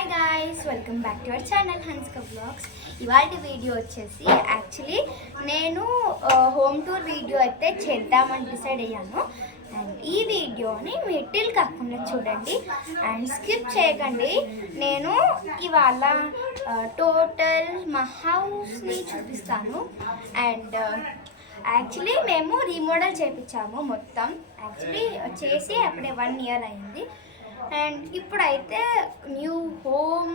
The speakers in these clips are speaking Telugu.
Hi guys, welcome back to our channel Hanska blogs. ఇవాళ వీడియో వచ్చేసి యాక్చువల్లీ నేను హోమ్ టూర్ వీడియో అయితే చేద్దామని డిసైడ్ అయ్యాను. అండ్ ఈ వీడియోని మిడిల్ కాకుండా చూడండి అండ్ స్కిప్ చేయకండి. నేను ఇవాళ టోటల్ మా హౌస్ని చూపిస్తాను. అండ్ యాక్చువల్లీ మేము రీమోడల్ చేయించాము మొత్తం. యాక్చువల్లీ చేసి అప్పుడే 1 year అయింది. అండ్ ఇప్పుడైతే న్యూ హోమ్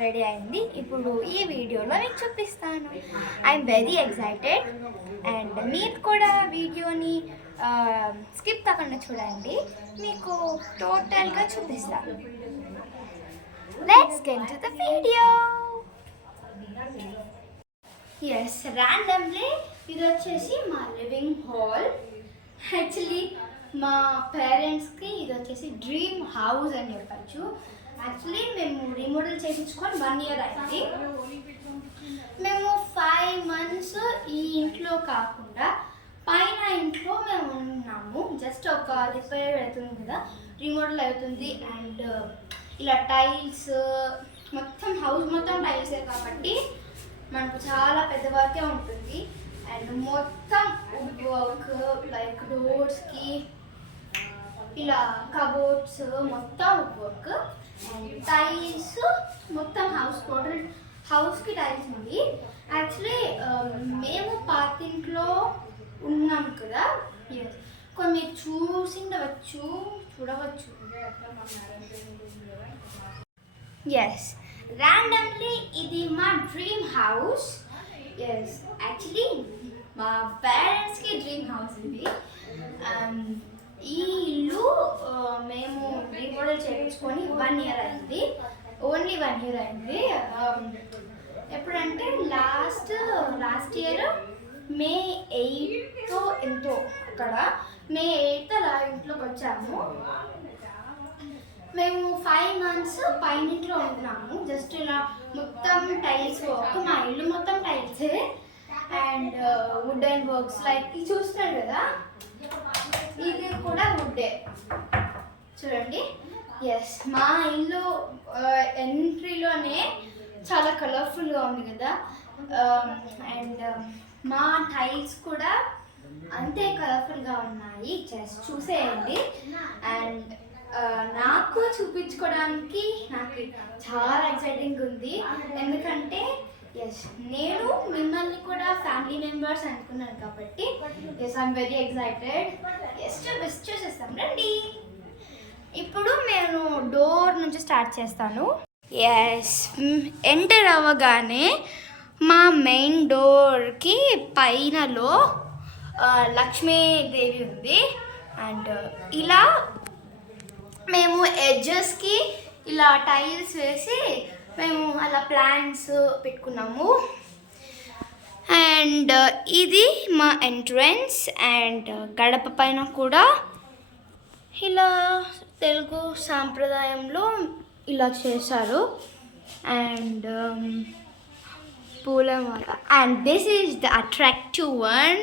రెడీ అయింది. ఇప్పుడు ఈ వీడియోలో మీకు చూపిస్తాను. I'm very excited. అండ్ మీరు కూడా వీడియోని స్కిప్ కాకుండా చూడండి, మీకు టోటల్గా చూపిస్తాను. Let's get to the video. Yes, randomly ఇది వచ్చేసి మా లివింగ్ హాల్. యాక్చువల్లీ మా పేరెంట్స్కి ఇది వచ్చేసి డ్రీమ్ హౌస్ అని చెప్పచ్చు. యాక్చువల్లీ మేము రీమోడల్ చేయించుకొని 1 year అయింది. మేము 5 months ఈ ఇంట్లో కాకుండా పైన ఇంట్లో మేము ఉన్నాము. జస్ట్ ఒక రిపేర్ అవుతుంది కదా, రీమోడల్ అవుతుంది. అండ్ ఇలా టైల్స్ మొత్తం హౌస్ మొత్తం టైల్సే కాబట్టి మనకు చాలా పెద్ద వర్కే ఉంటుంది. అండ్ మొత్తం వుడ్ వర్క్, లైక్ డోర్స్కి ఇలా కబోర్డ్స్ మొత్తం వుడ్ వర్క్. అండ్ టైల్స్ మొత్తం టోటల్ హౌస్కి టైల్స్ ఉంది. యాక్చువల్లీ మేము పాతింట్లో ఉన్నాం కదా, కొన్ని చూడవచ్చు. ఎస్, ర్యాండమ్లీ ఇది మా డ్రీమ్ హౌస్. ఎస్, యాక్చువల్లీ మా పేరెంట్స్కి డ్రీమ్ హౌస్ ఇది. ఈ ఇల్లు మేము రీమోడల్ చేయించుకొని 1 year అయింది. ఓన్లీ 1 year అయింది. ఎప్పుడంటే లాస్ట్ ఇయర్ May 8 ఎంతో అక్కడ May 8 అలా ఇంట్లోకి వచ్చాము. మేము 5 months పైనింట్లో ఉంటున్నాము. జస్ట్ ఇలా మొత్తం టైల్స్ వర్క్, మా ఇల్లు మొత్తం టైల్సే. అండ్ వుడెన్ వర్క్స్ లైక్ ఇది చూస్తున్నారు కదా, ఇది కూడా వుడ్డే చూడండి. ఎస్, మా ఇల్లు ఎంట్రీలోనే చాలా కలర్ఫుల్గా ఉంది కదా. అండ్ మా టైల్స్ కూడా అంతే కలర్ఫుల్గా ఉన్నాయి. జస్ట్ చూసేయండి. అండ్ నాకు చూపించుకోవడానికి నాకు చాలా ఎక్సైటింగ్ ఉంది. ఎందుకంటే ఎస్, నేను మిమ్మల్ని కూడా ఫ్యామిలీ మెంబర్స్ అనుకున్నాను కాబట్టి yes, I'm very excited. Yes, చూసేస్తాం రండి. ఇప్పుడు నేను డోర్ నుంచి స్టార్ట్ చేస్తాను. ఎస్, ఎంటర్ అవ్వగానే మా మెయిన్ డోర్కి పైనలో లక్ష్మీదేవి ఉంది. అండ్ ఇలా మేము ఎడ్జెస్కి ఇలా టైల్స్ వేసి మేము అలా ప్లాంట్స్ పెట్టుకున్నాము. అండ్ ఇది మా ఎంట్రన్స్. అండ్ గడప పైన కూడా ఇలా తెలుగు సాంప్రదాయంలో ఇలా చేశారు. అండ్ పూలమాల. And this is the attractive one.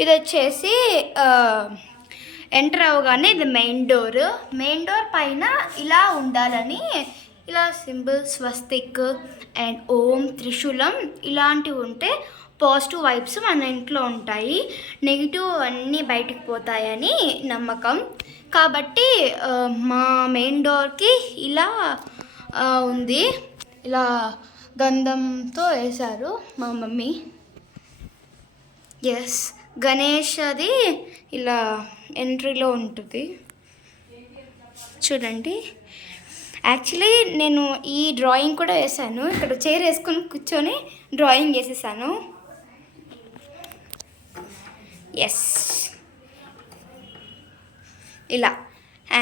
ఇది వచ్చేసి ఎంటర్ అవ్వగానే ఇది మెయిన్ డోర్ పైన ఇలా ఉండాలని ఇలా సింబల్ స్వస్తిక్ అండ్ ఓం, త్రిశూలం ఇలాంటివి ఉంటే పాజిటివ్ వైబ్స్ మన ఇంట్లో ఉంటాయి, నెగిటివ్ అన్నీ బయటికి పోతాయని నమ్మకం. కాబట్టి మా మెయిన్ డోర్కి ఇలా ఉంది, ఇలా గంధంతో వేశారు మా మమ్మీ. ఎస్, గణేష్ అది ఇలా ఎంట్రీలో ఉంటుంది చూడండి. యాక్చువల్లీ నేను ఈ డ్రాయింగ్ కూడా వేసాను. ఇక్కడ చైర్ వేసుకొని కూర్చొని డ్రాయింగ్ వేసేసాను. ఎస్, ఇలా.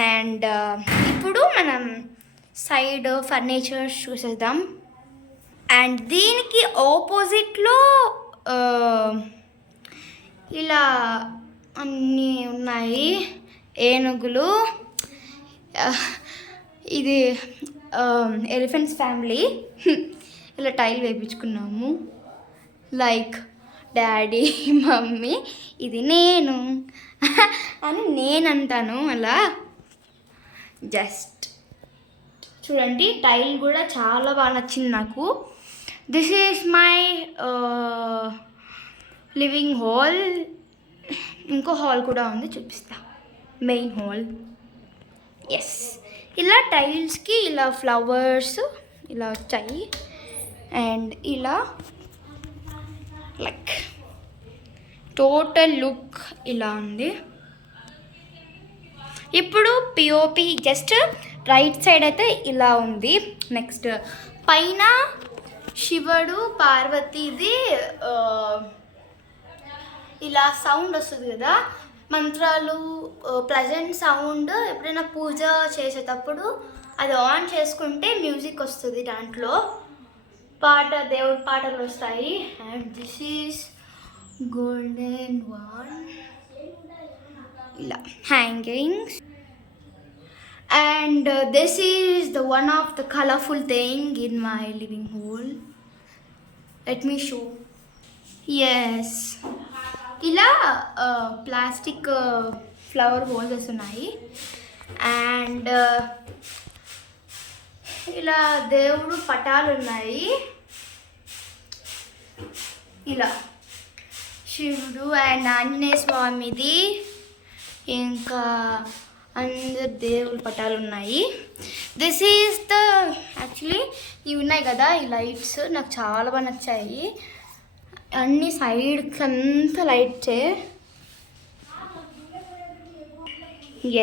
అండ్ ఇప్పుడు మనం సైడ్ ఫర్నిచర్ చూసేద్దాం. అండ్ దీనికి ఆపోజిట్లో ఇలా అన్నీ ఉన్నాయి, ఏనుగులు. ఇది ఎలిఫెంట్స్ ఫ్యామిలీ. ఇలా టైల్ వేయించుకున్నాము, లైక్ డాడీ, మమ్మీ, ఇది నేను అని నేను అంటాను. అలా జస్ట్ చూడండి టైల్ కూడా చాలా బాగా నచ్చింది నాకు. This is my living hall. ఇంకో హాల్ కూడా ఉంది, చూపిస్తా. Main hall. ఎస్, ఇలా టైల్స్కి ఇలా ఫ్లవర్స్ ఇలా వచ్చాయి. అండ్ ఇలా లైక్ టోటల్ లుక్ ఇలా ఉంది. ఇప్పుడు పిఓపి జస్ట్ రైట్ సైడ్ అయితే ఇలా ఉంది. నెక్స్ట్ పైన శివుడు పార్వతీది ఇలా సౌండ్ వస్తుంది కదా, మంత్రాలు ప్రజెంట్ సౌండ్. ఎప్పుడైనా పూజ చేసేటప్పుడు అది ఆన్ చేసుకుంటే మ్యూజిక్ వస్తుంది, దాంట్లో దేవుడి పాటలు వస్తాయి. And this is golden one, ఇలా hangings. And this is the one of the colorful thing in my living hall. Let me show. Yes, ila plastic flower vases unnai. And ila devudu patalu unnai. Ila శివుడు అండ్ ఆంజనేయ స్వామిది, ఇంకా అందరు దేవుళ్ళ పటాలు ఉన్నాయి. దిస్ ఈజ్ ద యాక్చువల్లీ ఇవి ఉన్నాయి కదా ఈ లైట్స్, నాకు చాలా బాగా నచ్చాయి. అన్ని సైడ్కి అంతా లైట్సే.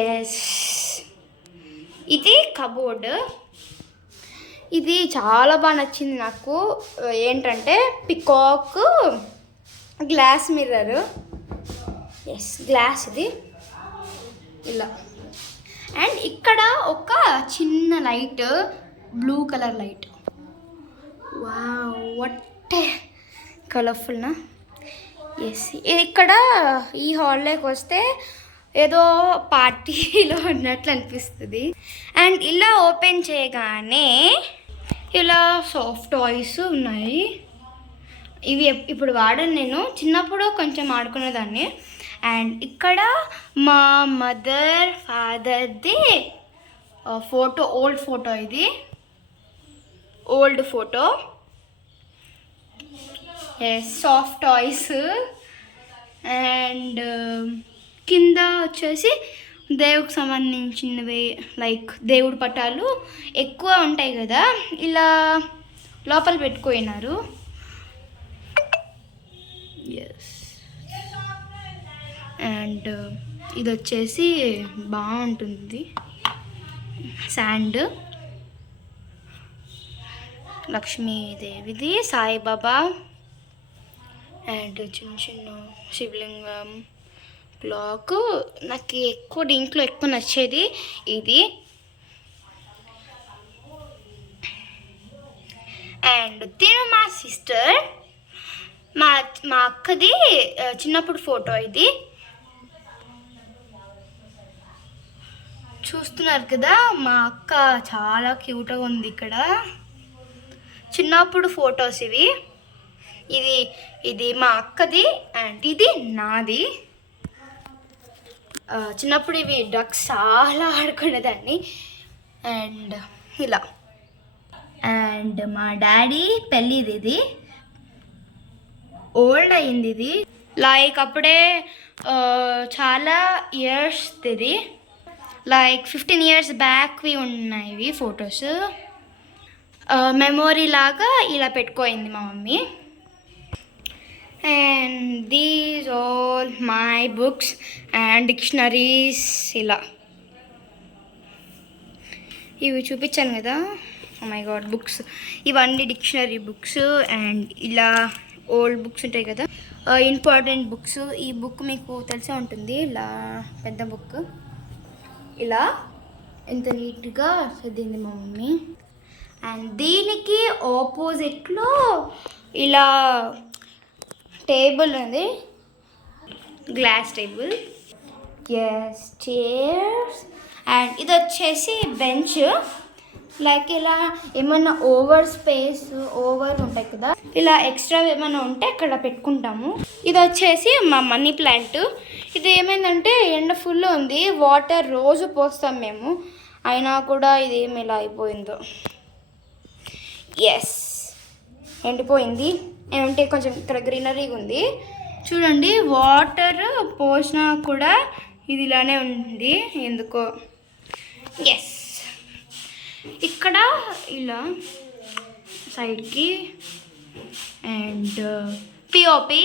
ఎస్, ఇది కబోర్డ్. ఇది చాలా బాగా నచ్చింది నాకు. ఏంటంటే peacock glass mirror. Yes, glass ఇది ఇలా. అండ్ ఇక్కడ ఒక చిన్న light, blue colour light. Wow, what కలర్ఫుల్నా. ఎస్, ఇక్కడ ఈ హాల్లోకి వస్తే ఏదో పార్టీలో ఉన్నట్లు అనిపిస్తుంది. అండ్ ఇలా ఓపెన్ చేయగానే ఇలా సాఫ్ట్ టాయ్స్ ఉన్నాయి. ఇవి ఇప్పుడు వాడను, నేను చిన్నప్పుడు కొంచెం ఆడుకునేదాన్ని. అండ్ ఇక్కడ మా మదర్ ఫాదర్ది ఫోటో, ఓల్డ్ ఫోటో, ఇది old photo. Yes, soft toys. And కింద వచ్చేసి దేవుడికి సంబంధించినవి, లైక్ దేవుడి పటాలు ఎక్కువ ఉంటాయి కదా, ఇలా లోపల పెట్టుకున్నారు. ఎస్, అండ్ ఇది వచ్చేసి బాగుంటుంది, శాండ్. లక్ష్మీదేవిది, సాయిబాబా, అండ్ చిన్న చిన్న శివలింగం, క్లాక్. నాకు ఎక్కువ దీంట్లో ఎక్కువ నచ్చేది ఇది. అండ్ తిను మా సిస్టర్, మా అక్కది చిన్నప్పుడు ఫోటో ఇది. చూస్తున్నారు కదా, మా అక్క చాలా క్యూట్గా ఉంది ఇక్కడ. చిన్నప్పుడు ఫొటోస్ ఇవి. ఇది మా అక్కది అండ్ ఇది నాది. చిన్నప్పుడు ఇవి డ్రగ్స్ చాలా ఆడుకునేదాన్ని. అండ్ ఇలా. అండ్ మా డాడీ పెళ్ళిది, ఇది ఓల్డ్ అయింది. ఇది లైక్ అప్పుడే చాలా ఇయర్స్, ఇది లైక్ 15 years బ్యాక్వి ఉన్నాయి ఇవి ఫొటోస్. మెమొరీ లాగా ఇలా పెట్టుకోయింది మా mummy. And these all my books and dictionaries. ఇలా ఇవి చూపించాను కదా, ఓ మై గాడ్, బుక్స్. ఇవన్నీ డిక్షనరీ బుక్స్. అండ్ ఇలా ఓల్డ్ బుక్స్ ఉంటాయి కదా, ఇంపార్టెంట్ బుక్స్. ఈ బుక్ మీకు తెలిసే ఉంటుంది, ఇలా పెద్ద బుక్. ఇలా ఎంత నీట్గా చదివింది మా మమ్మీ. అండ్ దీనికి ఆపోజిట్లో ఇలా టేబుల్ ఉంది, glass table. Yes, chairs. And ఇది వచ్చేసి బెంచ్. లైక్ ఇలా ఏమన్నా ఓవర్ ఉంటాయి కదా, ఇలా ఎక్స్ట్రా ఏమైనా ఉంటే అక్కడ పెట్టుకుంటాము. ఇది వచ్చేసి మా మనీ ప్లాంట్. ఇది ఏమైందంటే ఎండ ఫుల్ ఉంది, వాటర్ రోజు పోస్తాం మేము. అయినా కూడా ఇదేమి ఇలా అయిపోయిందో. ఎస్, ఎండిపోయింది. ఏమంటే కొంచెం ఇక్కడ గ్రీనరీగా ఉంది చూడండి. వాటర్ పోసినా కూడా ఇది ఇలానే ఉంది ఎందుకో. ఎస్, ఇక్కడ ఇలా సైడ్కి అండ్ పిఓపి.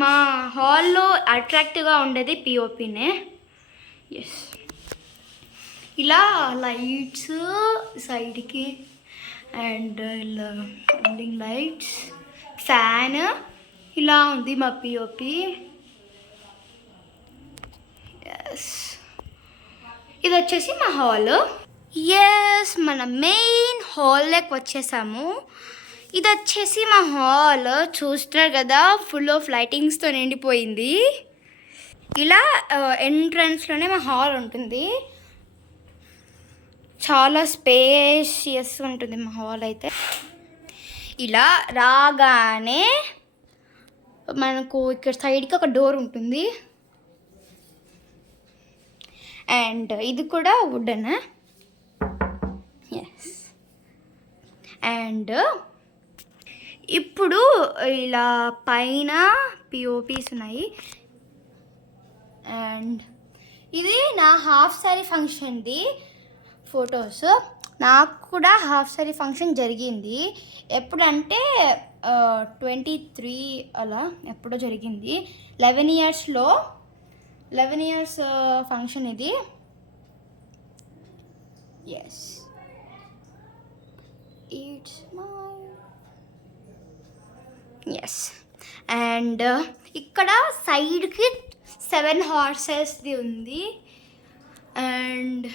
మా హాల్లో అట్రాక్టివ్గా ఉండేది పిఓపినే. ఎస్, ఇలా లైట్స్ సైడ్కి అండ్ ఇలా రన్నింగ్ లైట్స్, ఫ్యాన్, ఇలా ఉంది మా పిఓపి. ఎస్, ఇది వచ్చేసి మా హాల్. ఎస్, మన మెయిన్ హాల్లోకి వచ్చేసాము. ఇది వచ్చేసి మా హాల్. చూస్తున్నారు కదా, ఫుల్ ఆఫ్ లైటింగ్స్తో నిండిపోయింది. ఇలా ఎంట్రన్స్లోనే మా హాల్ ఉంటుంది. చాలా స్పేషియస్ ఉంటుంది మా హాల్ అయితే. ఇలా రాగానే మనకు ఇక్కడ సైడ్కి ఒక డోర్ ఉంటుంది. అండ్ ఇది కూడా వుడెన్. ఎస్, అండ్ ఇప్పుడు ఇలా పైన పిఓపీస్ ఉన్నాయి. అండ్ ఇది నా హాఫ్ సారీ ఫంక్షన్ది ఫొటోస్. నాకు కూడా హాఫ్ సారీ ఫంక్షన్ జరిగింది. ఎప్పుడంటే 23 అలా ఎప్పుడో జరిగింది. 11 ఇయర్స్ ఫంక్షన్ ఇది. Yes, it's my. Yes, and ఇక్కడ సైడ్కి 7 హార్సెస్ది ఉంది. అండ్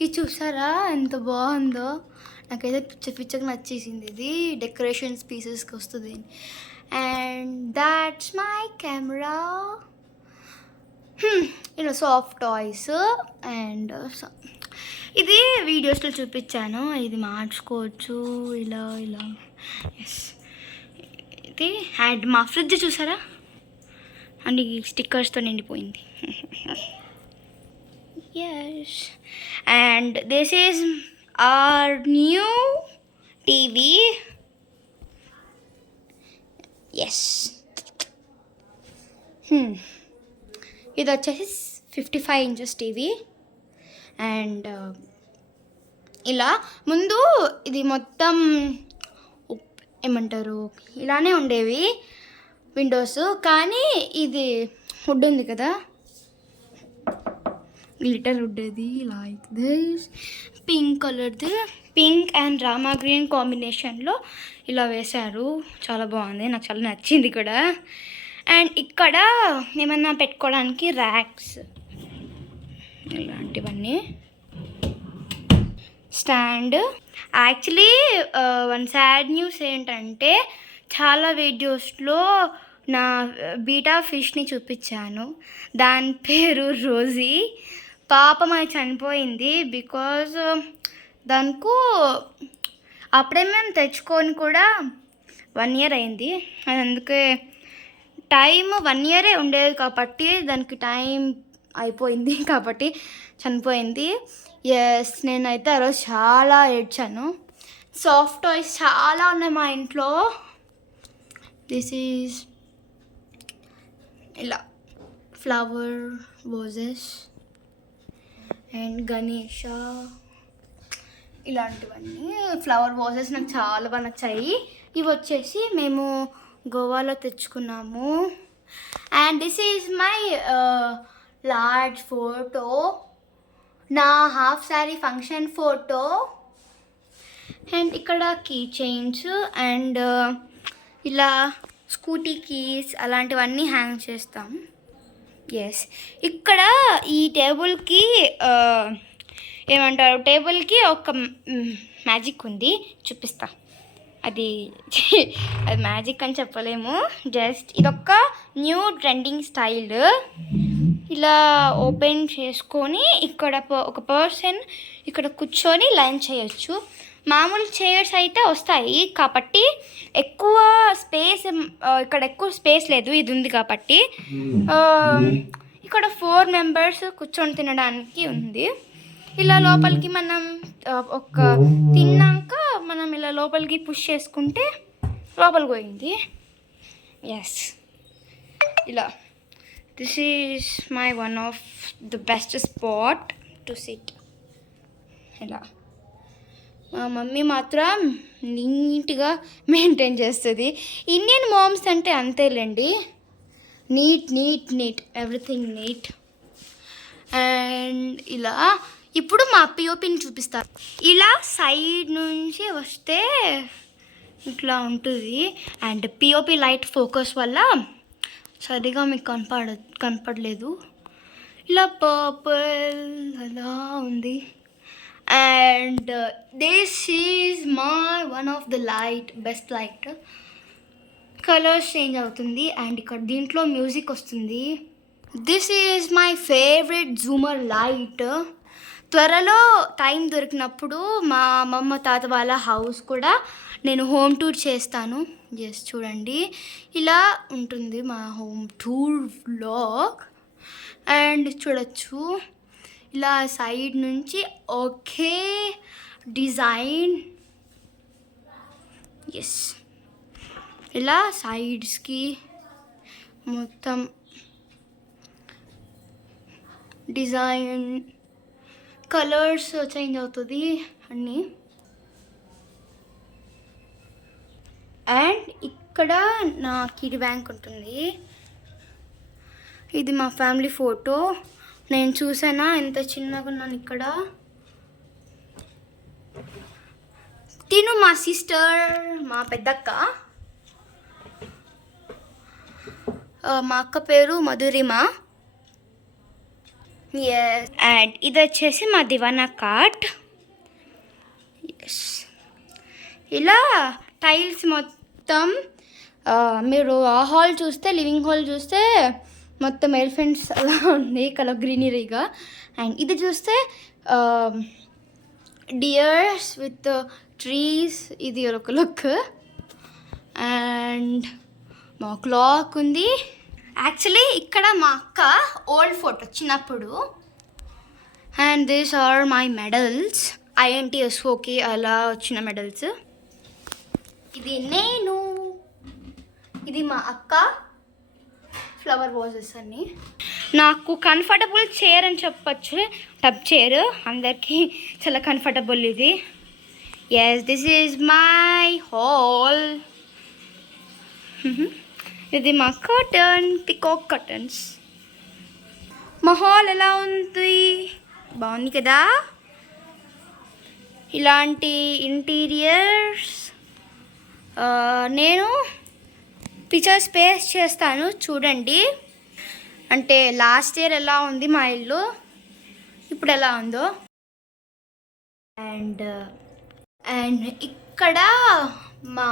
ఇది చూసారా ఎంత బాగుందో. నాకైతే పిచ్చగా నచ్చేసింది. ఇది డెకరేషన్స్ పీసెస్కి వస్తుంది. And that's my camera. ఇలా సాఫ్ట్ టాయ్స్. అండ్ ఇది వీడియోస్లో చూపించాను. ఇది మార్చుకోవచ్చు ఇలా. ఎస్, ఇది అండ్ మా ఫ్రిడ్జ్ చూసారా అండ్ ఈ స్టిక్కర్స్తో నిండిపోయింది. Yes, and this is our new TV. Yes. ఇది వచ్చేసి 55 inches టీవీ. అండ్ ఇలా ముందు ఇది మొత్తం ఏమంటారు ఇలానే ఉండేవి విండోస్. కానీ ఇది వుడ్ ఉంది కదా, గ్లిటర్ వుడ్. అది లైక్ దిస్ పింక్ కలర్ది, పింక్ అండ్ రామా గ్రీన్ కాంబినేషన్లో ఇలా వేశారు. చాలా బాగుంది, నాకు చాలా నచ్చింది కూడా. అండ్ ఇక్కడ ఏమన్నా పెట్టుకోవడానికి ర్యాక్స్ ఇలాంటివన్నీ. Stand. Actually one sad news ఏంటంటే చాలా వీడియోస్లో నా బీటా ఫిష్ని చూపించాను. దాని పేరు రోజీ. పాపం అది చనిపోయింది. బికాజ్ దానికి అప్పుడే మేము తెచ్చుకొని కూడా 1 year అయింది. అది అందుకే టైం 1 year ఉండేది కాబట్టి దానికి టైం అయిపోయింది కాబట్టి చనిపోయింది. ఎస్, నేనైతే ఆ రోజు చాలా ఏడ్చాను. సాఫ్ట్ టాయ్స్ చాలా ఉన్నాయి మా ఇంట్లో. దిస్ ఈజ్ ఇలా ఫ్లవర్ వాజెస్ అండ్ గణేష ఇలాంటివన్నీ. ఫ్లవర్ వాజెస్ నాకు చాలా బాగా నచ్చాయి. ఇవి వచ్చేసి మేము గోవాలో తెచ్చుకున్నాము. And this is my large photo, నా half sari function photo. And ఇక్కడ కీ చైన్స్ అండ్ ఇలా స్కూటీ కీస్ అలాంటివన్నీ హ్యాంగ్ చేస్తాం. ఎస్, ఇక్కడ ఈ టేబుల్కి ఏమంటారు, టేబుల్కి ఒక మ్యాజిక్ ఉంది, చూపిస్తా. అది మ్యాజిక్ అని చెప్పలేము, జస్ట్ ఇదొక న్యూ ట్రెండింగ్ స్టైల్. ఇలా ఓపెన్ చేసుకొని ఇక్కడ ఒక పర్సన్ ఇక్కడ కూర్చొని లంచ్ చేయొచ్చు. మామూలు చైర్స్ అయితే వస్తాయి కాబట్టి ఎక్కువ స్పేస్, ఇక్కడ ఎక్కువ స్పేస్ లేదు, ఇది ఉంది కాబట్టి ఇక్కడ 4 members కూర్చొని తినడానికి ఉంది. ఇలా లోపలికి మనం ఒక తిన్నాక మనం ఇలా లోపలికి పుష్ చేసుకుంటే లోపలికి పోయింది. ఎస్, ఇలా this is my one of the best spot to SIT. ఇలా మా మమ్మీ మాత్రం నీట్గా మెయింటైన్ చేస్తుంది. ఇండియన్ మామ్స్ అంటే అంతేలేండి, neat neat neat, everything neat. And ఇలా ఇప్పుడు మా పిఓపిని చూపిస్తారు. ఇలా సైడ్ నుంచి వస్తే ఇట్లా ఉంటుంది. అండ్ పిఓపి లైట్ ఫోకస్ వల్ల సరిగా మీకు కనపడలేదు. ఇలా పర్పుల్ అలా ఉంది. And this is my one of the light, best light. Colours change అవుతుంది అండ్ ఇక్కడ దీంట్లో మ్యూజిక్ వస్తుంది. This is my favourite jhoomar light. త్వరలో టైం దొరికినప్పుడు మా అమ్మమ్మ తాత వాళ్ళ హౌస్ కూడా నేను హోమ్ టూర్ చేస్తాను. ఎస్, చూడండి ఇలా ఉంటుంది మా హోమ్ టూర్ వ్లాగ్. అండ్ చూడొచ్చు ఇలా సైడ్ నుంచి ఓకే డిజైన్. ఎస్, ఇలా సైడ్స్కి మొత్తం డిజైన్, కలర్స్ చేంజ్ అవుతుంది అన్నీ. అండ్ ఇక్కడ నా కిడ్ బ్యాంక్ ఉంటుంది. ఇది మా ఫ్యామిలీ ఫోటో. నేను చూసానా ఎంత చిన్నగా ఉన్నాను ఇక్కడ. తిను మా సిస్టర్, మా పెద్దక్క. మా అక్క పేరు మధురిమ. ఎస్, అండ్ ఇది వచ్చేసి మా దివానా కాట్. ఎస్, ఇలా టైల్స్ మొత్తం మీరు ఆ హాల్ చూస్తే, లివింగ్ హాల్ చూస్తే మొత్తం ఎలిఫెంట్స్ అలా ఉంది కలర్ గ్రీనరీగా. అండ్ ఇది చూస్తే డియర్స్ విత్ ట్రీస్, ఇది ఒక లుక్. అండ్ మా క్లాక్ ఉంది. యాక్చువల్లీ ఇక్కడ మా అక్క ఓల్డ్ ఫోటో చిన్నప్పుడు. And these are my medals, INTSOకి అలా వచ్చిన మెడల్స్. ఇది నేను, ఇది మా అక్క. ఫ్లవర్ వాజెస్ అన్నీ. నాకు కంఫర్టబుల్ చైర్ అని చెప్పచ్చు, టబ్ చైర్. అందరికీ చాలా కంఫర్టబుల్ ఇది. Yes, this is my hall. ఇది మా కర్టన్, పికాక్ కర్టన్స్. మా హాల్ ఎలా ఉంది? బాగుంది కదా. ఇలాంటి ఇంటీరియర్స్ నేను పిక్చర్స్ పేస్ట్ చేస్తాను చూడండి. అంటే లాస్ట్ ఇయర్ ఎలా ఉంది మా ఇల్లు, ఇప్పుడు ఎలా ఉందో. అండ్ ఇక్కడ మా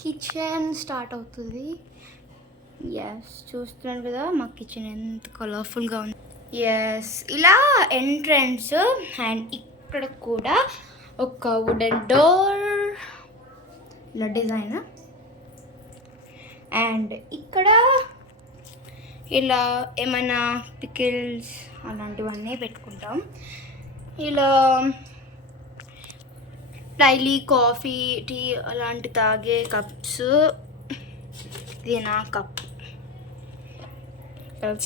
కిచెన్ స్టార్ట్ అవుతుంది. ఎస్, చూస్తున్నాను కదా మా కిచెన్ ఎంత కలర్ఫుల్గా ఉంది. ఎస్, ఇలా ఎంట్రన్స్. అండ్ ఇక్కడ కూడా ఒక వుడెన్ డోర్, ఇలా డిజైన్. అండ్ ఇక్కడ ఇలా ఏమైనా పికిల్స్ అలాంటివన్నీ పెట్టుకుంటాం. ఇలా డైలీ కాఫీ, టీ అలాంటి తాగే కప్స్. ఇది నా కప్,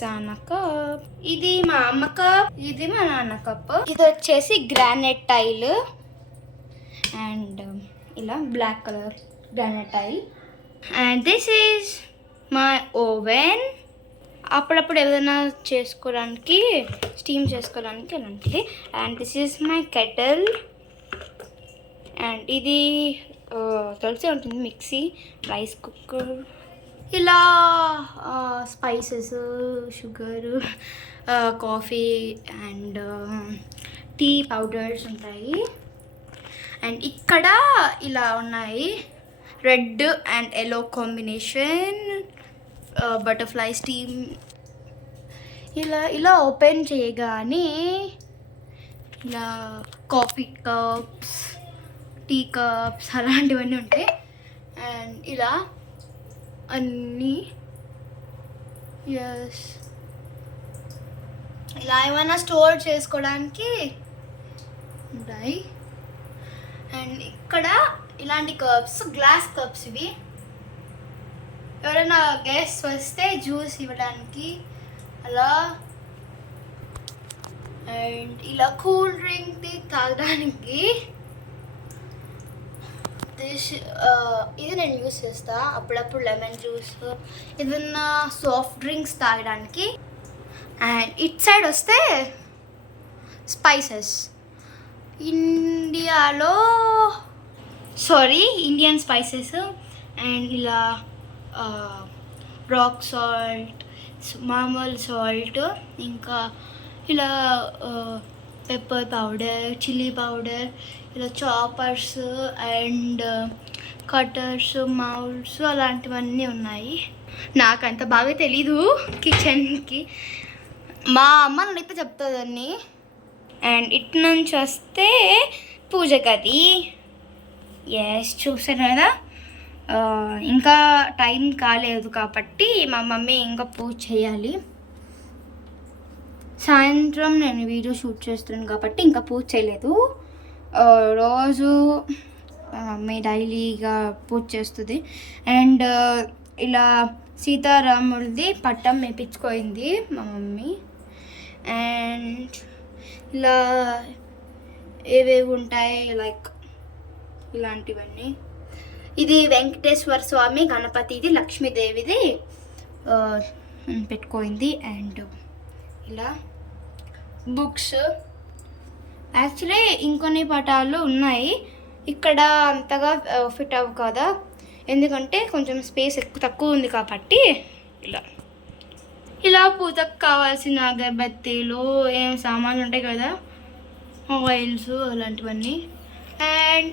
అన్న కప్. ఇది మా అమ్మ కప్, ఇది మా నాన్న కప్. ఇది వచ్చేసి గ్రానైట్ టైల్. అండ్ ఇలా black colour granite tile. And this is my oven. అప్పుడప్పుడు ఏదైనా చేసుకోవడానికి, స్టీమ్ చేసుకోవడానికి అలాంటిది. And this is my kettle. And ఇది తెలిసే ఉంటుంది, మిక్సీ, రైస్ కుక్కర్. ఇలా spices, sugar, coffee and tea powders ఉంటాయి. అండ్ ఇక్కడ ఇలా ఉన్నాయి, red and yellow combination, butterfly steam. ఇలా ఓపెన్ చేయగానే ఇలా కాఫీ కప్స్, టీ కప్స్ అలాంటివన్నీ ఉంటాయి. అండ్ ఇలా అన్నీ. ఎస్, ఇలా ఏమైనా స్టోర్ చేసుకోవడానికి ఉన్నాయి. అండ్ ఇక్కడ ఇలాంటి కప్స్, గ్లాస్ కప్స్ ఇవి. ఎవరైనా గెస్ట్ వస్తే జ్యూస్ ఇవ్వడానికి అలా. అండ్ ఇలా కూల్ డ్రింక్ తాగడానికి ఇది నేను యూస్ చేస్తా అప్పుడప్పుడు, లెమన్ జ్యూస్, ఏదన్నా సాఫ్ట్ డ్రింక్స్ తాగడానికి. అండ్ ఇట్ సైడ్ వస్తే స్పైసెస్. Indian spices. అండ్ ఇలా రాక్ సాల్ట్, మామూలు సాల్ట్, ఇంకా ఇలా పెప్పర్ పౌడర్, చిల్లీ పౌడర్, ఇలా చాపర్స్ అండ్ కటర్స్, మౌల్స్ అలాంటివన్నీ ఉన్నాయి. నాకు అంత బాగా తెలీదు కిచెన్కి, మా అమ్మ నన్నైతే చెప్తుందని. అండ్ ఇటు నుంచి వస్తే పూజ గది. ఎస్, చూసాను కదా. ఇంకా టైం కాలేదు కాబట్టి మా మమ్మీ ఇంకా పూజ చేయాలి. సాయంత్రం నేను వీడియో షూట్ చేస్తున్నాను కాబట్టి ఇంకా పూజ చేయలేదు. రోజు మమ్మీ డైలీగా పూజ చేస్తుంది. అండ్ ఇలా సీతారాముడిది పట్టం వేపించుకోయింది మా మమ్మీ. అండ్ ఇలా ఏవేవి ఉంటాయి లైక్ ఇలాంటివన్నీ. ఇది వెంకటేశ్వర స్వామి, గణపతిది, లక్ష్మీదేవిది పెట్టుకోయింది. అండ్ ఇలా బుక్స్. యాక్చువల్లీ ఇంకొన్ని పటాలు ఉన్నాయి, ఇక్కడ అంతగా ఫిట్ అవ్వు కదా, ఎందుకంటే కొంచెం స్పేస్ తక్కువ ఉంది కాబట్టి. ఇలా పూజకు కావాల్సిన అగరబత్తీలు, ఏం సామాన్లు ఉంటాయి కదా, ఆయిల్స్ అలాంటివన్నీ. అండ్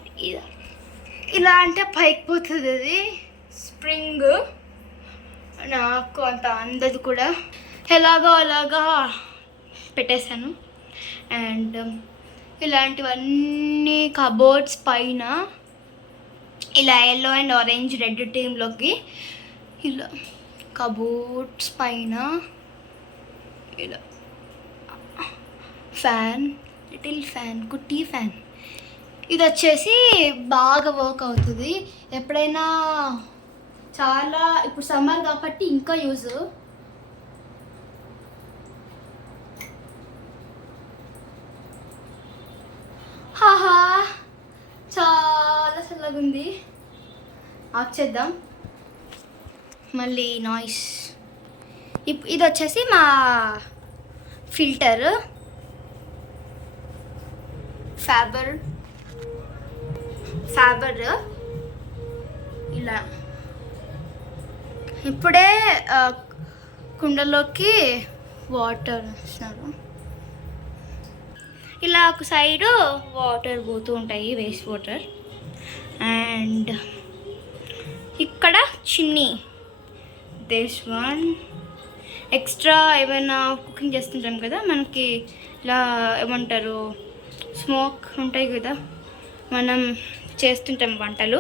ఇలా అంటే పైకి పోతుంది అది స్ప్రింగ్. నాకు అంత అందదు కూడా, ఎలాగో అలాగా పెట్టేశాను. అండ్ ఇలాంటివన్నీ కబోర్డ్స్ పైన ఇలా ఎల్లో అండ్ ఆరెంజ్ రెడ్ టీమ్లోకి ఇలా కబోర్డ్స్ పైన ఇలా ఫ్యాన్, లిటిల్ ఫ్యాన్, కుట్టి ఫ్యాన్. ఇది వచ్చేసి బాగా వర్క్ అవుతుంది ఎప్పుడైనా. చాలా ఇప్పుడు సమ్మర్ కాబట్టి ఇంకా యూజ్. హాహా, చాలా చల్లగా ఉంది. ఆఫ్ చేద్దాం మళ్ళీ నాయిస్. ఇది వచ్చేసి మా ఫిల్టర్, ఫ్యాబర్ ఇలా. ఇప్పుడే కుండలోకి వాటర్ వేస్తున్నారు. ఇలా ఒక సైడు వాటర్ పోతూ ఉంటాయి, వేస్ట్ వాటర్. అండ్ ఇక్కడ చిన్ని, దిస్ వన్ ఎక్స్ట్రా ఏమైనా కుకింగ్ చేస్తుంటాం కదా, మనకి ఇలా ఏమంటారు స్మోక్ ఉంటాయి కదా, మనం చేస్తుంటాం వంటలు,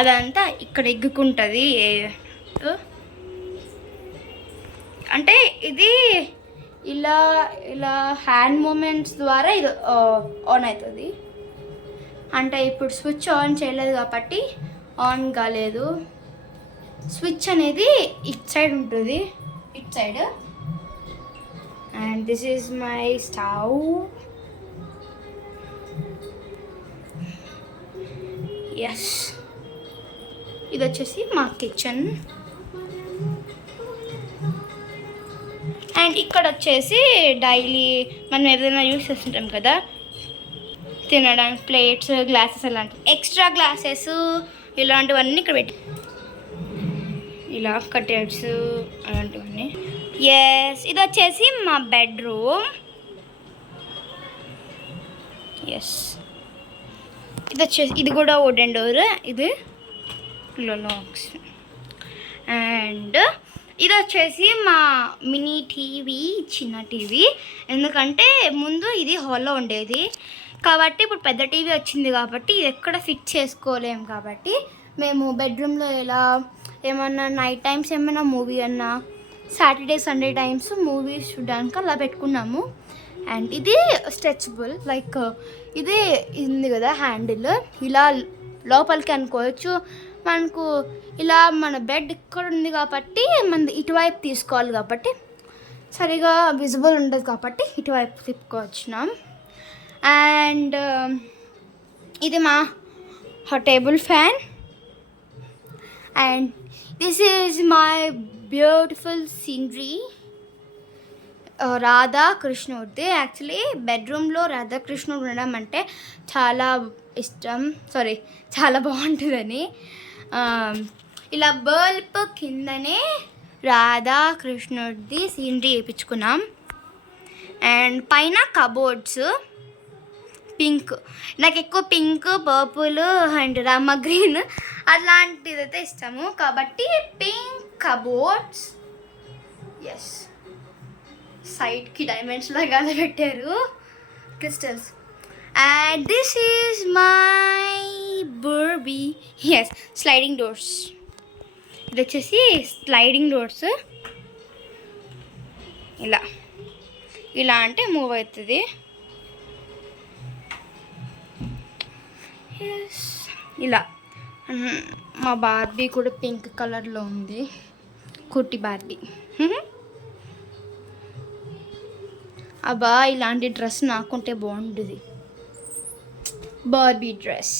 అదంతా ఇక్కడ ఎగ్గుకుంటుంది. అంటే ఇది ఇలా ఇలా హ్యాండ్ మూమెంట్స్ ద్వారా ఇది ఆన్ అవుతుంది. అంటే ఇప్పుడు స్విచ్ ఆన్ చేయలేదు కాబట్టి ఆన్ కాలేదు. స్విచ్ అనేది ఇట్ సైడ్ ఉంటుంది, it side. And this is my stove. Yes, ఇది వచ్చేసి మా కిచెన్. అండ్ ఇక్కడ వచ్చేసి డైలీ మనం ఏదైనా యూస్ చేస్తుంటాం కదా తినడానికి, ప్లేట్స్, గ్లాసెస్ అలాంటివి, ఎక్స్ట్రా గ్లాసెస్ ఇలాంటివన్నీ ఇక్కడ పెట్టి, ఇలా కటర్స్ అలాంటివన్నీ. ఎస్, ఇది వచ్చేసి మా బెడ్రూమ్. ఎస్, ఇది వచ్చేసి ఇది కూడా వుడెన్ డోర్, ఇది లాక్స్. అండ్ ఇది వచ్చేసి మా మినీ టీవీ, చిన్న టీవీ. ఎందుకంటే ముందు ఇది హాల్లో ఉండేది కాబట్టి ఇప్పుడు పెద్ద టీవీ వచ్చింది కాబట్టి ఇది ఎక్కడ ఫిక్స్ చేసుకోలేము కాబట్టి మేము బెడ్రూమ్లో ఇలా ఏమన్నా నైట్ టైమ్స్ ఏమైనా మూవీ అన్నా, సాటర్డే సండే టైమ్స్ మూవీస్ చూడడానికి అలా పెట్టుకున్నాము. అండ్ ఇది స్ట్రెచబుల్, లైక్ ఇది ఉంది కదా హ్యాండిల్, ఇలా లోపలికి అనుకోవచ్చు. మనకు ఇలా మన బెడ్ ఇక్కడ ఉంది కాబట్టి మన ఇటువైపు తీసుకోవాలి కాబట్టి సరిగా విజిబుల్ ఉండదు కాబట్టి ఇటువైపు తిప్పుకోవచ్చున్నాం. అండ్ ఇది మా table fan. And this is my beautiful scenery, రాధాకృష్ణుడిది. యాక్చువల్లీ బెడ్రూమ్లో రాధాకృష్ణుడు ఉండడం అంటే చాలా ఇష్టం, చాలా బాగుంటుందని ఇలా బల్బ్ కిందనే రాధాకృష్ణుడిది సీనరీ వేయించుకున్నాం. అండ్ పైన కబోర్డ్స్ పింక్, నాకు ఎక్కువ pink, purple and rama green అలాంటిదైతే ఇష్టము కాబట్టి పింక్ కబోర్డ్స్. ఎస్, సైడ్కి డైమండ్స్ లాగా పెట్టారు, crystals. And this is my Barbie. Yes, sliding doors. ఇది వచ్చేసి స్లైడింగ్ డోర్స్, ఇలా అంటే మూవ్ అవుతుంది. ఎస్, ఇలా. మా బార్బీ కూడా పింక్ కలర్లో ఉంది, కుట్టి బార్బీ. అబ్బా, ఇలాంటి డ్రెస్ నాకుంటే బాగుంటుంది, బార్బీ డ్రెస్.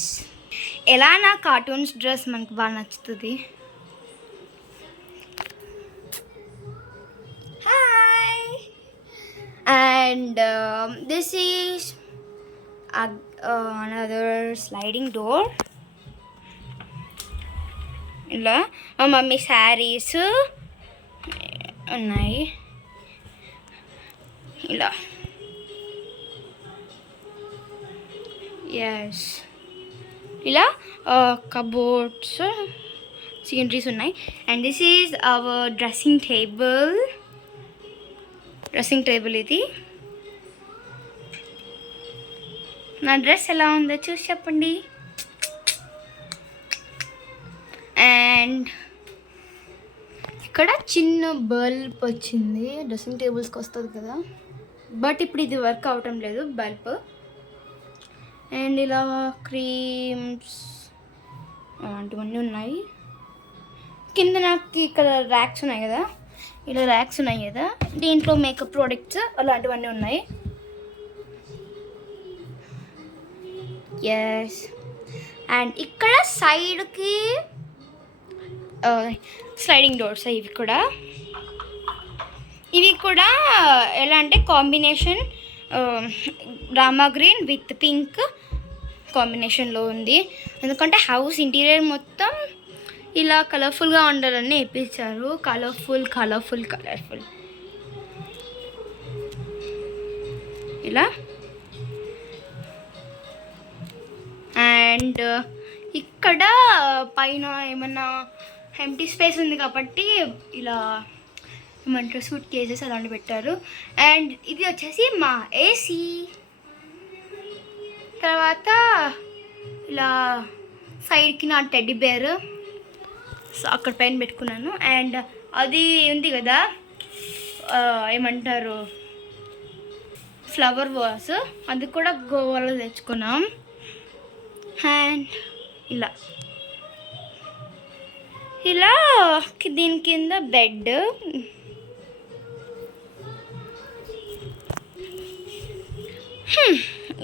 ఎలా నా కార్టూన్స్ డ్రెస్ మనకు బాగా నచ్చుతుంది. Hi. And this is another sliding door. ఇలా మా మమ్మీ శారీస్ ఉన్నాయి, ఇలా. ఎస్, ఇలా కబోర్డ్స్ సీనరీస్ ఉన్నాయి. And this is hour dressing table. ఇది నా డ్రెస్ ఎలా ఉందో చూసి చెప్పండి. అండ్ ఇక్కడ చిన్న బల్బ్ వచ్చింది, డ్రెస్సింగ్ టేబుల్స్కి వస్తుంది కదా, బట్ ఇప్పుడు ఇది వర్క్ అవటం లేదు బల్బ్. అండ్ ఇలా క్రీమ్స్ అలాంటివన్నీ ఉన్నాయి. కింద నాకు ఇక్కడ ర్యాక్స్ ఉన్నాయి కదా, ఇలా ర్యాక్స్ ఉన్నాయి కదా, దీంట్లో మేకప్ ప్రోడక్ట్స్ అలాంటివన్నీ ఉన్నాయి. ఎస్. అండ్ ఇక్కడ సైడ్కి స్లైడింగ్ డోర్స్. ఇవి కూడా ఎలా అంటే combination Rama green with pink కాంబినేషన్లో ఉంది. ఎందుకంటే హౌస్ ఇంటీరియర్ మొత్తం ఇలా కలర్ఫుల్గా ఉండాలని వేయించారు. కలర్ఫుల్ ఇలా. అండ్ ఇక్కడ పైన ఏమన్నా ఎంటీ స్పేస్ ఉంది కాబట్టి ఇలా ఏమంటారు సూట్ కేసెస్ అలాంటివి పెట్టారు. అండ్ ఇది వచ్చేసి మా ఏసీ. తర్వాత ఇలా సైడ్కి నా టెడ్డీ బేర్ అక్కడ పైన పెట్టుకున్నాను. అండ్ అది ఉంది కదా ఏమంటారు ఫ్లవర్ వాస్, అది కూడా గోవాలో తెచ్చుకున్నాం. అండ్ ఇలా దీని కింద బెడ్.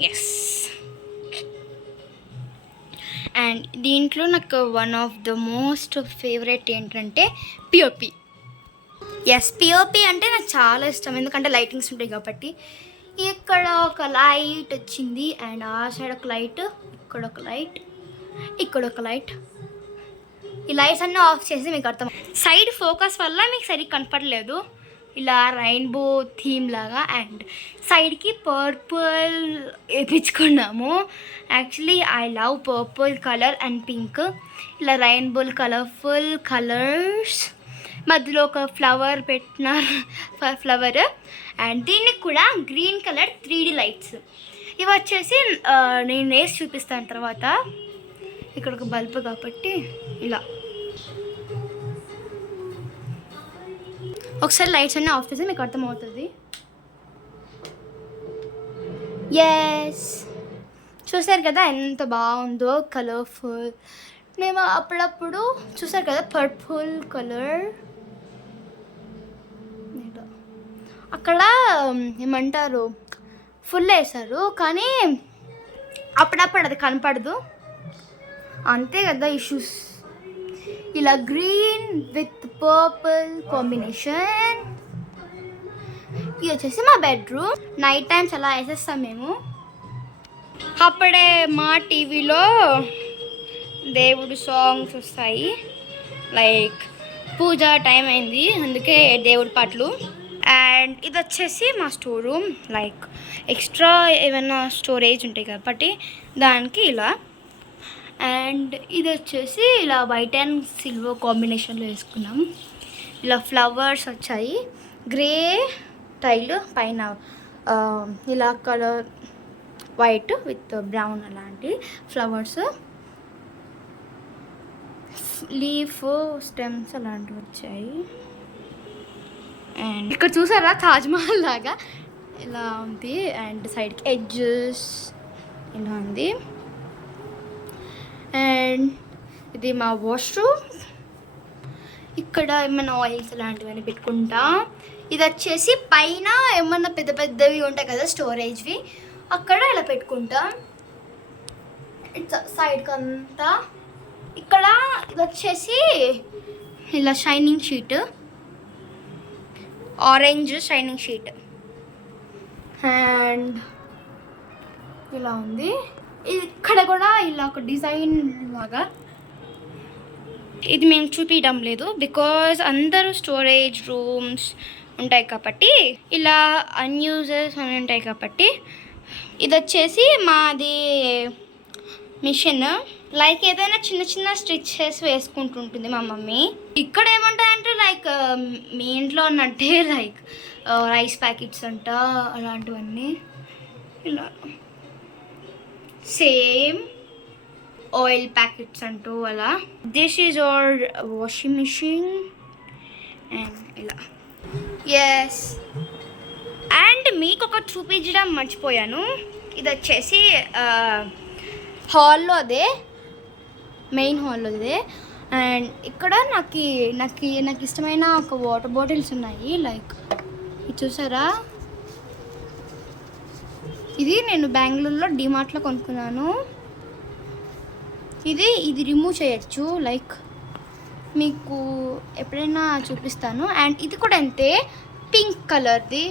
ఎస్. అండ్ దీంట్లో నాకు one of the most favourite ఏంటంటే పిఓపి. ఎస్, పిఓపి అంటే నాకు చాలా ఇష్టం, ఎందుకంటే లైటింగ్స్ ఉంటాయి కాబట్టి. ఇక్కడ ఒక లైట్ వచ్చింది, అండ్ ఆ సైడ్ ఒక లైట్, ఇక్కడ ఒక లైట్, ఇక్కడ ఒక లైట్. ఈ లైట్స్ అన్నీ ఆఫ్ చేసి మీకు అర్థం. సైడ్ ఫోకస్ వల్ల మీకు సరిగ్గా కనపడలేదు, ఇలా రెయిన్బో థీమ్ లాగా. అండ్ సైడ్కి పర్పుల్ వేయించుకున్నాము. Actually I love purple colour and pink, ఇలా రెయిన్బో కలర్ఫుల్ కలర్స్. మధ్యలో ఒక ఫ్లవర్ పెట్టినారు, ఫ్లవర్. అండ్ దీనికి కూడా గ్రీన్ కలర్ 3D లైట్స్. ఇవి వచ్చేసి నేను వేసి చూపిస్తాను తర్వాత. ఇక్కడ ఒక బల్బ్ కాబట్టి ఇలా. ఒకసారి లైట్స్ అన్నీ ఆఫ్ చేసి మీకు అర్థమవుతుంది. ఎస్, చూసారు కదా ఎంత బాగుందో, కలర్ఫుల్. మేము అప్పుడప్పుడు చూసారు కదా పర్పుల్ కలర్ అక్కడ ఏమంటారు ఫుల్ వేసారు, కానీ అప్పుడప్పుడు అది కనపడదు అంతే కదా ఇష్యూస్. ఇలా గ్రీన్ విత్ పర్పుల్ కాంబినేషన్. ఇది వచ్చేసి మా బెడ్రూమ్. నైట్ టైమ్స్ అలా వేసేస్తాం మేము. అప్పుడే మా టీవీలో దేవుడు సాంగ్స్ వస్తాయి, లైక్ పూజ టైం అయింది అందుకే దేవుడి పాటలు. అండ్ ఇది వచ్చేసి మా స్టోర్ రూమ్, లైక్ ఎక్స్ట్రా ఏమైనా స్టోరేజ్ ఉంటాయి కాబట్టి దానికి ఇలా. అండ్ ఇది వచ్చేసి ఇలా వైట్ అండ్ సిల్వర్ కాంబినేషన్లో వేసుకున్నాం. ఇలా ఫ్లవర్స్ వచ్చాయి, గ్రే టైల్ పైన ఇలా కలర్ వైట్ విత్ బ్రౌన్ అలాంటి ఫ్లవర్స్, లీఫ్ స్టెమ్స్ అలాంటివి వచ్చాయి. అండ్ ఇక్కడ చూసారా తాజ్మహల్ లాగా ఇలా ఉంది. అండ్ సైడ్కి ఎడ్జెస్ ఇలా ఉంది. అండ్ ఇది మా వాష్రూమ్. ఇక్కడ ఏమైనా ఆయిల్స్ అలాంటివన్నీ పెట్టుకుంటా. ఇది వచ్చేసి పైన ఏమన్నా పెద్ద పెద్దవి ఉంటాయి కదా స్టోరేజ్వి, అక్కడ ఇలా పెట్టుకుంటా. సైడ్కి అంతా ఇక్కడ ఇది వచ్చేసి ఇలా shining sheet, orange shining sheet. And ఇలా ఉంది. ఇక్కడ కూడా ఇలా ఒక డిజైన్ లాగా. ఇది మేము చూపించడం లేదు బికాజ్ అందరూ స్టోరేజ్ రూమ్స్ ఉంటాయి కాబట్టి, ఇలా అన్యూజెస్ అని ఉంటాయి కాబట్టి. ఇది వచ్చేసి మాది మిషన్, లైక్ ఏదైనా చిన్న చిన్న స్టిచెస్ వేసుకుంటుంటుంది మా మమ్మీ. ఇక్కడ ఏమంటాయంటే లైక్ మీ ఇంట్లో ఉన్నట్టే, లైక్ రైస్ ప్యాకెట్స్ అంట అలాంటివన్నీ. ఇలా సేమ్ ఆయిల్ ప్యాకెట్స్ అంటూ అలా. This is our washing machine. And ఇలా ఎస్. అండ్ మీకు ఒక చూపించడం మర్చిపోయాను. ఇది వచ్చేసి హాల్లో అదే, మెయిన్ హాల్లో అదే. అండ్ ఇక్కడ నాకు ఇష్టమైన ఒక వాటర్ బాటిల్స్ ఉన్నాయి, లైక్ ఇది చూసారా. ఇది నేను బెంగళూరులో డిమార్ట్లో కొనుక్కున్నాను. ఇది రిమూవ్ చేయొచ్చు, లైక్ మీకు ఎప్పుడైనా చూపిస్తాను. అండ్ ఇది కూడా అంతే, పింక్ కలర్ది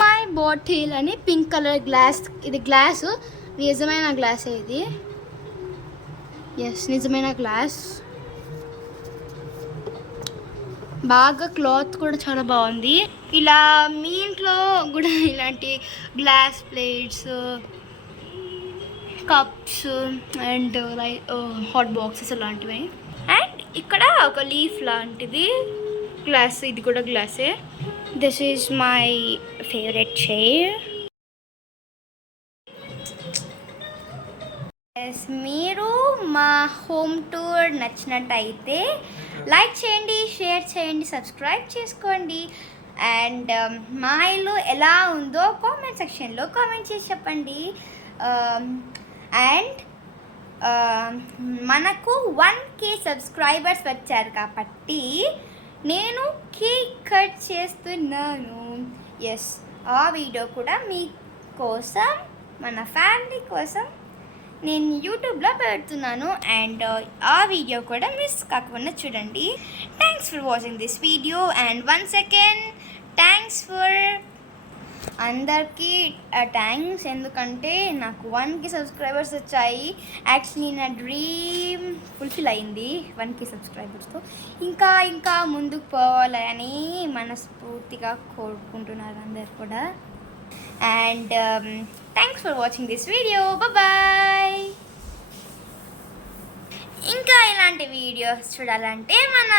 మై బాటిల్ అని, పింక్ కలర్ గ్లాస్. ఇది గ్లాస్, నిజమైన గ్లాసే ఇది. ఎస్, నిజమైన గ్లాస్. బాగా క్లాత్ కూడా చాలా బాగుంది. ఇలా మీ ఇంట్లో కూడా ఇలాంటి glass plates, cups and hot boxes అలాంటివి. అండ్ ఇక్కడ ఒక లీఫ్ లాంటిది గ్లాస్, ఇది కూడా గ్లాసే. This is my favourite chair. మీరు మా హోమ్ టూర్ నచ్చినట్టయితే లైక్ చేయండి, షేర్ చేయండి, సబ్స్క్రైబ్ చేసుకోండి. అండ్ మా ఇల్లు ఎలా ఉందో కామెంట్ సెక్షన్లో కామెంట్ చేసి చెప్పండి. అండ్ మనకు 1K సబ్స్క్రైబర్స్ వచ్చారు కాబట్టి నేను కేక్ కట్ చేస్తున్నాను. ఎస్, ఆ వీడియో కూడా మీకోసం, మన ఫ్యామిలీ కోసం నేను యూట్యూబ్లో పెడుతున్నాను. అండ్ ఆ వీడియో కూడా మిస్ కాకుండా చూడండి. Thanks for watching this video. And 1 second, thanks for అందరికీ థ్యాంక్స్, ఎందుకంటే నాకు 1K సబ్స్క్రైబర్స్ వచ్చాయి. యాక్చువల్లీ నా డ్రీమ్ ఫుల్ఫిల్ అయింది 1K సబ్స్క్రైబర్స్తో. ఇంకా ముందుకు పోవాలని మనస్ఫూర్తిగా కోరుకుంటున్నారు అందరు కూడా. And thanks for watching this video. Bye. ఇంకా ఇలాంటి వీడియోస్ చూడాలంటే మన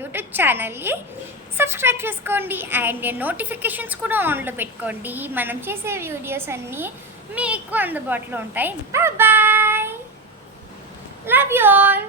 యూట్యూబ్ ఛానల్ని సబ్స్క్రైబ్ చేసుకోండి. అండ్ నోటిఫికేషన్స్ కూడా ఆన్లో పెట్టుకోండి. మనం చేసే వీడియోస్ అన్నీ మీకు అందుబాటులో ఉంటాయి. బాయ్. Love you all.